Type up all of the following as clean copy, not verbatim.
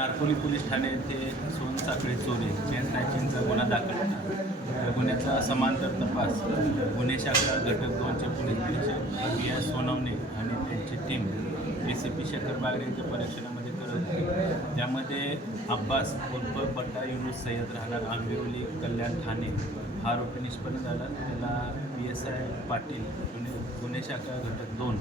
Narpoli police Thane येथे सोनसाखळी चोरी chain स्नॅचिंगचा गुन्हा दाखल होता. या गुन्ह्याचा समांतर तपास गुन्हे शाखा घटक 2चे पोलीस निरीक्षक बी.एस. सोनवणे आणि त्यांची टीम ACP शेखर बागरे यांच्या परीक्षणामध्ये करत होते. त्यामध्ये अब्बास उर्फ बट्टा युनुस सय्यद राहणार आंबिवली कल्याण ठाणे हा आरोपी निष्पन्न झाला. त्याला PSI पाटील गुन्हे शाखा घटक 2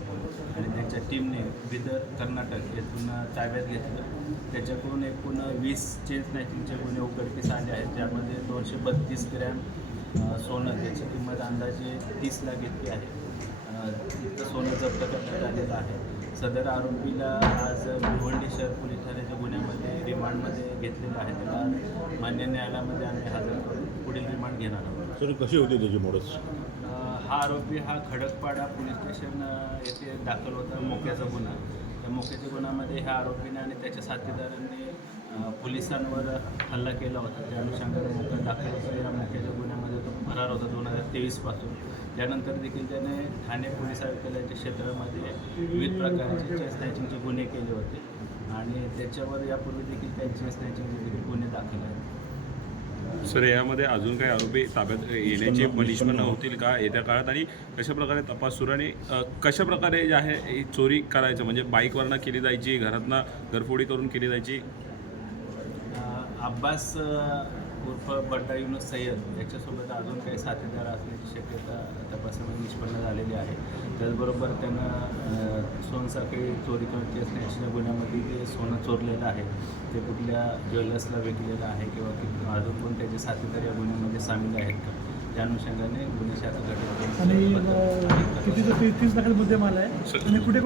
आणि त्यांच्या टीमने बिदर कर्नाटक येथून ताब्यात घेतलं. त्याच्याकडून एकूण 20 चेन स्नॅचिंगचे गुन्हे उघडकीस आले आहेत. ज्यामध्ये 232 ग्रॅम सोनं ज्याची किंमत अंदाजे 30 लाख इतकी आहे इतकं सोनं जप्त करण्यात आलेलं आहे. सदर आरोपीला आज भिवंडी शहर पोलीस ठाण्याच्या गुन्ह्यामध्ये रिमांडमध्ये घेतलेलं आहे. त्याला मान्य न्यायालयामध्ये आम्ही हजर करून पुढील रिमांड घेणार आहोत. सर कशी होती त्याची मोडस? हा आरोपी खडकपाडा पोलीस स्टेशन येथे दाखल होता मोक्याचा गुन्हा. त्या मोक्याच्या गुन्ह्यामध्ये ह्या आरोपीने आणि त्याच्या साथीदारांनी पोलिसांवर हल्ला केला होता. त्या अनुषंगाने मोका दाखल होता. या मोक्याच्या गुन्ह्यामध्ये तो फरार होता 2023 पासून. त्यानंतर देखील त्याने ठाणे पोलीस आयुक्तालयाच्या क्षेत्रामध्ये विविध प्रकारचे चेन स्नॅचिंगचे गुन्हे केले होते आणि त्याच्यावर यापूर्वी देखील काही चेन स्नॅचिंगचे देखील गुन्हे दाखल आहेत. सर, यामध्ये अजून काही आरोपी ताब्यात येण्याची निष्पन्न होतील का येत्या काळात, आणि कशाप्रकारे तपास सुरू आणि कशाप्रकारे जे आहे ही चोरी करायचं, म्हणजे बाईकवरनं केली जायची, घरातनं घरफोडी करून केली जायची? अब्बास उर्फ बट्टा युनुस सय्यद याच्यासोबत अजून काही साथीदार असण्याची शक्यता तपासामध्ये निष्पन्न झालेली आहे. त्याचबरोबर त्यानं सोनसाखळी चोरी करते असण्याच्या गुन्ह्यामध्ये ते सोनं चोरलेलं आहे, ते कुठल्या ज्वेलर्सला विकलेलं आहे किंवा अजून पण त्याचे साथीदार या गुन्ह्यामध्ये सामील आहेत का, त्या अनुषंगाने गुन्हे शाखा घटक आणि किती 30 लाखांमध्ये माल आहे आणि कुठे